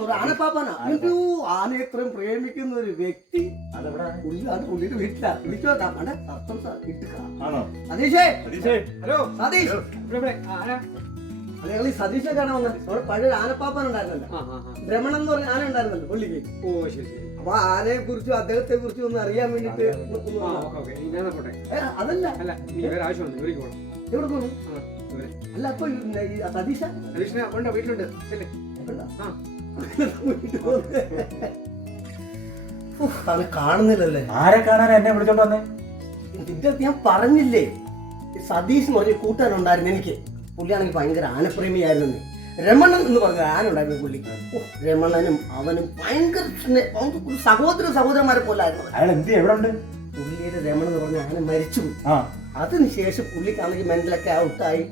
പറഞ്ഞ ആനപ്പാപ്പാനാ എന്നിട്ട് ആനയെ ഇത്രയും പ്രേമിക്കുന്ന ഒരു വ്യക്തി. അതെവിടെ? പുള്ളി അത് പുള്ളിയുടെ വീട്ടിലാ. വിളിച്ചോ അവിടെ ഇട്ടുക ആണോ? സതീഷേ ഹലോ സതീഷ് ഞങ്ങൾ ഈ സതീഷെ കാണാൻ വന്നത്. നമ്മുടെ പഴയ ആനപ്പാപ്പൻ ഉണ്ടായിരുന്നല്ലോ. ഭ്രമണം എന്ന് പറഞ്ഞ ആന ഉണ്ടായിരുന്നല്ലോ പുള്ളിക്ക്. ഓ ശരി അപ്പൊ ആനയെ കുറിച്ചും അദ്ദേഹത്തെ കുറിച്ചും ഒന്ന് അറിയാൻ വേണ്ടിട്ട് അതല്ല. എവിടെ ഇവരെ അല്ല അപ്പൊ സതീശ? ഹരീഷിനെ ഉണ്ട് വീട്ടിലുണ്ട്. ചെല്ലേ. അവനെ കാണുന്നില്ലല്ലേ? ആരെ കാണാൻ എന്നെ വിളിച്ചോണ്ട് വന്നേ? നിന്റെ ഞാൻ പറഞ്ഞില്ലേ? സതീഷ് എന്ന് പറഞ്ഞ കൂട്ടുകാരുണ്ടായിരുന്നു എനിക്ക്. പുള്ളിയാണെങ്കിൽ ഭയങ്കര ആനപ്രേമിയായിരുന്നു രമണൻ എന്ന് പറഞ്ഞ ആനുണ്ടായിരുന്നു പുള്ളി. രമണനും അവനും ഭയങ്കര ഒരു സഹോദര സഹോദരന്മാരെ പോലെ ആയിരുന്നു. അയാൾ എന്ത് എവിടെ ഉണ്ട് പുള്ളിയുടെ രമണൻ എന്ന് പറഞ്ഞ ആന മരിച്ചു ആ. അതിനുശേഷം പുള്ളിക്കാണെങ്കിൽ മെന്റലൊക്കെ ഔട്ടായി.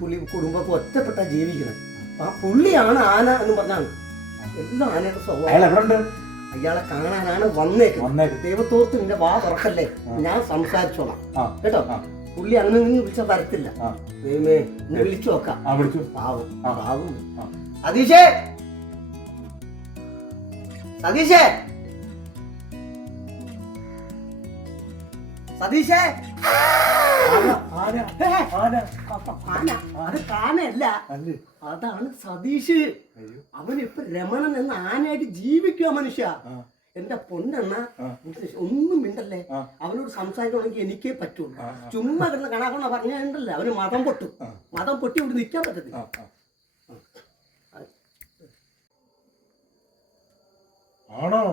പുള്ളി കുടുംബമൊക്കെ ഒറ്റപ്പെട്ട ജീവിക്കണം. അപ്പൊ ആ പുള്ളിയാണ് ആന എന്ന് പറഞ്ഞാണ്. എല്ലാം ആനയുടെ സ്വഭാവം? അയാളെ കാണാനാണ് വന്നേക്കുന്നത്. വന്നേക്ക് ദൈവത്തോർത്ത് നിന്റെ വാ തുറക്കല്ലേ? ഞാൻ സംസാരിച്ചോളാം. കേട്ടോ. പുള്ളി അങ്ങനെ നിന്ന് വിളിച്ചാൽ വരത്തില്ല. ദൈവമേ വിളിച്ചു നോക്കാം. അതീശേ പാവം. പാവം. സതീഷേ ആന അത് കാനയല്ല അല്ലേ? അതാണ് സതീഷ്. ഇപ്പൊ രമണൻ എന്ന ആനയായിട്ട് ജീവിക്കുക മനുഷ്യ. എന്റെ പൊന്നെണ്ണ ഒന്നും മിണ്ടല്ലേ? അവനോട് സംസാരിക്കണമെങ്കിൽ എനിക്കേ പറ്റുള്ളൂ. ചുമ്മാ കിടന്ന് കണാക്കണ പറഞ്ഞിട്ടുണ്ടല്ലേ അവന് മതം പൊട്ടും. മതം പൊട്ടി ഇവിടെ നിൽക്കാൻ പറ്റത്തില്ല. ആണോ?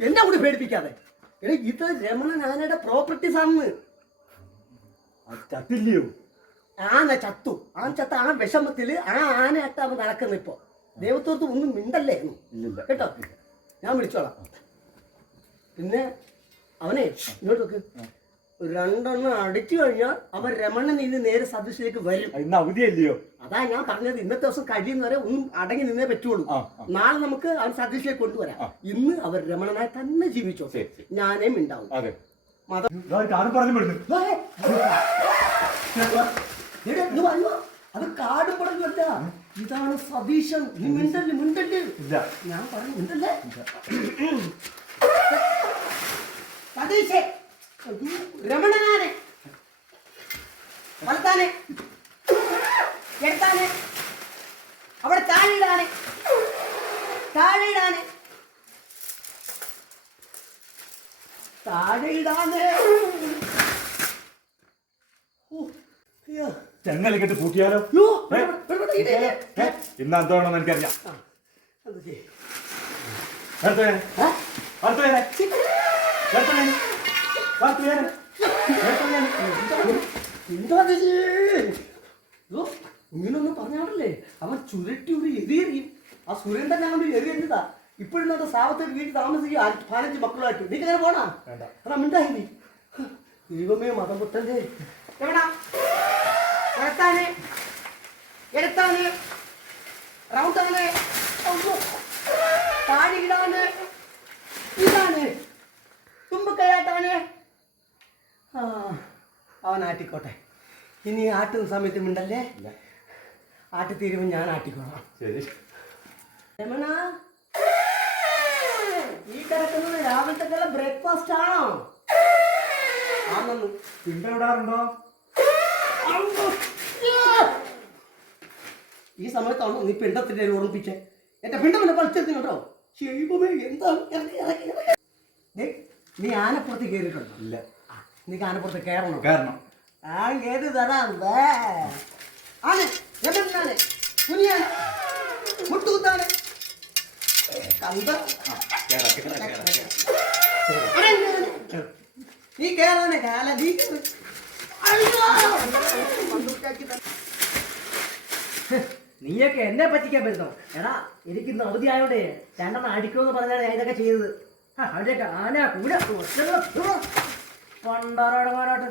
എന്നെ കൂടി പേടിപ്പിക്കാതെ. എടേ ഇത് രമണൻ ആനയുടെ പ്രോപ്പർട്ടീസ് ആണെന്ന് ചത്തില്ലയോ? ആന ചത്തു. ആ ചത്ത ആ വിഷമത്തിൽ ആ ആനയായിട്ട് അവൻ നടക്കുന്ന ഇപ്പൊ. ദൈവത്തോർത്ത് ഒന്നും മിണ്ടല്ലേ. കേട്ടോ? ഞാൻ വിളിച്ചോളാം. പിന്നെ അവനെ ഇങ്ങോട്ട് നോക്ക്. രണ്ടെണ്ണം അടിച്ചു കഴിഞ്ഞാൽ അവൻ രമണൻ ഇനി നേരെ സദസ്സിലേക്ക് വരും. ഇന്ന് അവധിയല്ലയോ? അതാ ഞാൻ പറഞ്ഞത്. ഇന്നത്തെ ദിവസം കഴിയുന്നവരെ ഒന്നും അടങ്ങി നിന്നേ പറ്റുള്ളൂ. നാളെ നമുക്ക് അവൻ സദസ്സിലേക്ക് കൊണ്ടുവരാം. ഇന്ന് അവർ രമണനായി തന്നെ ജീവിച്ചോ. ഞാനേ മിണ്ടാവും. അതെ. കാട് പടങ്ങല്ല ഇതാണ് സതീശൻ. നീ മിണ്ടൽ മിണ്ടൽ ഞാൻ പറഞ്ഞു മിണ്ടല്ലേ? സതീശേ അയ്യോ, രമണനാനെ വളർത്താനെ. എടുത്താനെ. അവിടെ താഴെയിടാനെ. താഴെയിടാനെ. താഴെയിടാനെ. ഓ, അയ്യോ. ചെങ്ങലി കെട്ട് പൂട്ടിയാലോ? അയ്യോ, ഏ? ഇവിടെ, ഇവിടെ, ഇവിടെ, ഇവിടെ, ഇവിടെ. ഏ? ഇന്ന് എന്താണെന്ന് എനിക്കറിയാം. അടുത്ത അടുത്ത അടുത്ത പേര്. അടുത്ത പേര്. അടുത്ത പേര്. എന്താ ഇങ്ങനൊന്നും പറഞ്ഞാടല്ലേ? അവൻ ചുരട്ടി ഒരു എതിയെറിയും ആ സുരേന്ദ്രൻ അങ്ങോട്ട് എറിയണ്ടതാ ഇപ്പോഴും നമ്മുടെ സാവത്തേക്ക് വീട്ടിൽ താമസിക്കുക പതിനഞ്ച് മക്കളുമായിട്ട് നീ അങ്ങനെ പോണാ. എടാ മിണ്ടായി നീ. ദൈവമേ മതം പൊട്ടല്ലേ? എവിടാ? എടുത്താനെ? എടുത്താനെ റൗണ്ടാണ് താഴിയിടാന് ഇതാണ് തുമ്പക്കൈയാട്ടാണ് ആ അവൻ ആട്ടിക്കോട്ടെ. ഇനി ആട്ടുന്ന സമയത്ത് മിണ്ടല്ലേ? ആട്ടി തീരുമ്പോൾ ഞാൻ ആട്ടിക്കോളാം. രമണ ഈ കിടക്കുന്നത് രാവിലത്തെ ബ്രേക്ക്ഫാസ്റ്റ് ആണോ? ആണെന്ന് ഈ സമയത്താണോ നീ പിണ്ടത്തിന്റെ ഓർമ്മിപ്പിച്ചേ? എന്റെ പിണ്ടം പിന്നെ പഠിച്ചെത്തിട്ടോ ഇറങ്ങി, ഇറങ്ങി. ദേ, നീ ആനപ്പുറത്ത് കയറിയിട്ടുണ്ടോ? ഇല്ല. നീ ആനപ്പുറത്ത് കയറണോ? കാരണം കാല നീ കേറ്. അയ്യോ! നീയൊക്കെ എന്നെ പറ്റിക്കാൻ പറ്റുന്നോ? എടാ എനിക്ക് ഇന്ന് അവധി ആയോടെ രണ്ടെണ്ണം അടിക്കുമെന്ന് പറഞ്ഞാണ് ഞാൻ ഇതൊക്കെ ചെയ്തത്. അവിടെയൊക്കെ ആന കൂടെ പണ്ടാറോടമാരാട്ട്